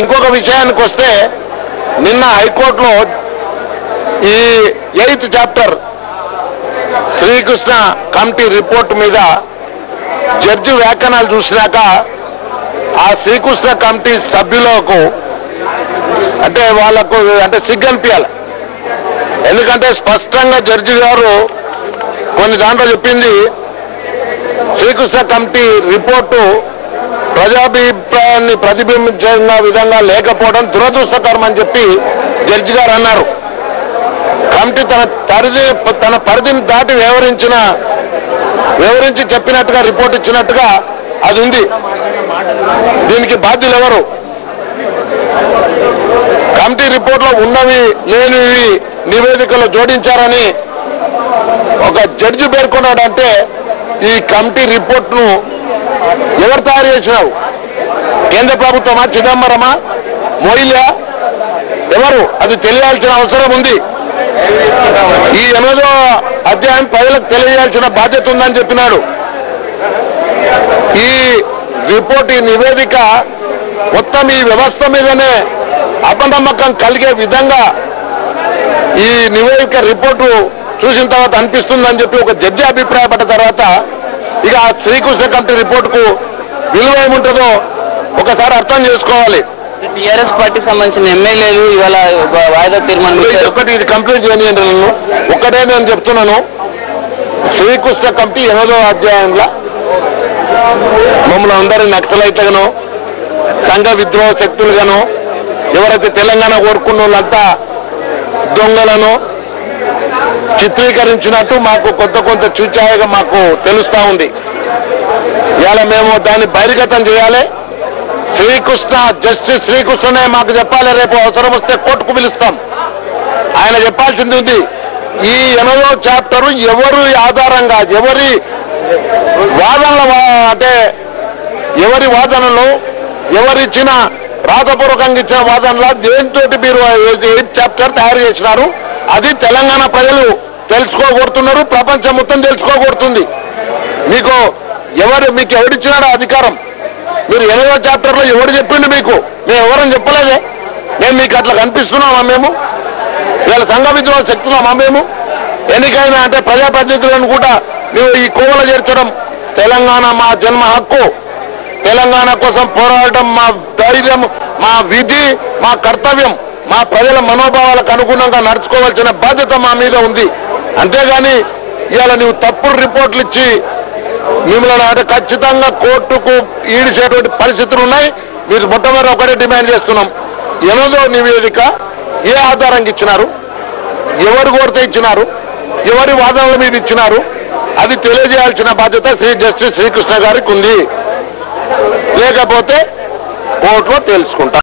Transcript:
ఇంకొక విషయానికి వస్తే నిన్న హైకోర్టులో ఈ 8th chapter Srikrishna committee report మీద జడ్జి వ్యాఖ్యానాలు చూసినాక ఆ శ్రీకృష్ణ కమిటీ సభ్యులకు అంటే వాళ్లకు అంటే సిగ్గనిపించాలి. ఎందుకంటే స్పష్టంగా జడ్జి గారు కొన్ని దాంట్లో చెప్పింది శ్రీకృష్ణ కమిటీ రిపోర్టు ప్రజాభిప్రాయాన్ని ప్రతిబింబించిన విధంగా లేకపోవడం దురదృష్టకరం అని చెప్పి జడ్జి గారు అన్నారు. కమిటీ తన పరిధిని దాటి వివరించి చెప్పినట్టుగా రిపోర్ట్ ఇచ్చినట్టుగా అది ఉంది. దీనికి బాధ్యులు ఎవరు? కమిటీ రిపోర్ట్లో ఉన్నవి లేనివి నివేదికలు జోడించారని ఒక జడ్జి పేర్కొన్నాడంటే ఈ కమిటీ రిపోర్ట్ను ఎవరు తయారు చేసినారు? కేంద్ర ప్రభుత్వమా, చిదంబరమా, మొయిలా, ఎవరు? అది తెలియాల్సిన అవసరం ఉంది. ఈ 8వ అధ్యాయం ప్రజలకు తెలియజేయాల్సిన బాధ్యత ఉందని చెప్పినాడు. ఈ రిపోర్ట్, ఈ నివేదిక మొత్తం ఈ వ్యవస్థ మీదనే అపనమ్మకం కలిగే విధంగా ఈ నివేదిక రిపోర్టు చూసిన తర్వాత అనిపిస్తుందని చెప్పి ఒక జడ్జి అభిప్రాయపడ్డ తర్వాత ఇక ఆ శ్రీకృష్ణ కమిటీ రిపోర్టుకు విలువ ఏముంటుందో ఒకసారి అర్థం చేసుకోవాలి. టీఆర్ఎస్ పార్టీకి సంబంధించిన ఎమ్మెల్యేలు ఇవాళ వాయిదా తీర్మానం ఒకటి ఇది కంప్లీట్ చేయనియండి. ఒక్కటే నేను చెప్తున్నాను, శ్రీకృష్ణ కమిటీ 8వ అధ్యాయంలో మమ్మల్ని అందరూ నక్సలైట్లుగానో సంఘ విద్రోహ శక్తులుగానో ఎవరైతే తెలంగాణ కోరుకున్న వాళ్ళంతా దొంగలను చిత్రీకరించినట్టు మాకు కొంత చూచాయగా మాకు తెలుస్తా ఉంది. ఇవాళ మేము దాన్ని బహిర్గతం చేయాలి. శ్రీకృష్ణ జస్టిస్ శ్రీకృష్ణనే మాకు చెప్పాలి. రేపు అవసరం వస్తే కోర్టుకు పిలుస్తాం. ఆయన చెప్పాల్సింది ఉంది. ఈ 8వ చాప్టర్ ఎవరు ఆధారంగా ఎవరి వాదనలు అంటే ఎవరి వాదనలు ఎవరిచ్చిన రాతపూర్వకంగా ఇచ్చిన వాదనల దేంతో మీరు 8th చాప్టర్ తయారు చేసినారు? అది తెలంగాణ ప్రజలు తెలుసుకోగొడుతున్నారు, ప్రపంచం మొత్తం తెలుసుకోగొడుతుంది. మీకు ఎవరిచ్చినాడు అధికారం? మీరు 8వ చాప్టర్లో ఎవరు చెప్పిండు మీకు? మేము ఎవరని చెప్పలేదే. మేము మీకు అట్లా కనిపిస్తున్నామా? మేము ఇవాళ సంఘ విద్రోహ శక్తున్నామా? మేము ఎన్నికైనా అంటే ప్రజాప్రతినిధులను కూడా మేము ఈ కోవలో చేర్చడం తెలంగాణ మా జన్మ హక్కు. తెలంగాణ కోసం పోరాడటం మా ధైర్యం, మా విధి, మా కర్తవ్యం. మా ప్రజల మనోభావాలకు అనుగుణంగా నడుచుకోవాల్సిన బాధ్యత మా మీద ఉంది. అంతేగాని ఇవాళ నువ్వు తప్పుడు రిపోర్ట్లు ఇచ్చి మిమ్మల్ని అంటే ఖచ్చితంగా కోర్టుకు ఈడిచేటువంటి పరిస్థితులు ఉన్నాయి. మీరు మొట్టమొదటి ఒకటే డిమాండ్ చేస్తున్నాం, 8వ నివేదిక ఏ ఆధారంగా ఇచ్చినారు? ఎవరు కోరితే ఇచ్చినారు? ఎవరి వాదనల మీద ఇచ్చినారు? అది తెలియజేయాల్సిన బాధ్యత జస్టిస్ శ్రీకృష్ణ గారికి ఉంది. లేకపోతే కోర్టులో తెలుసుకుంటాం.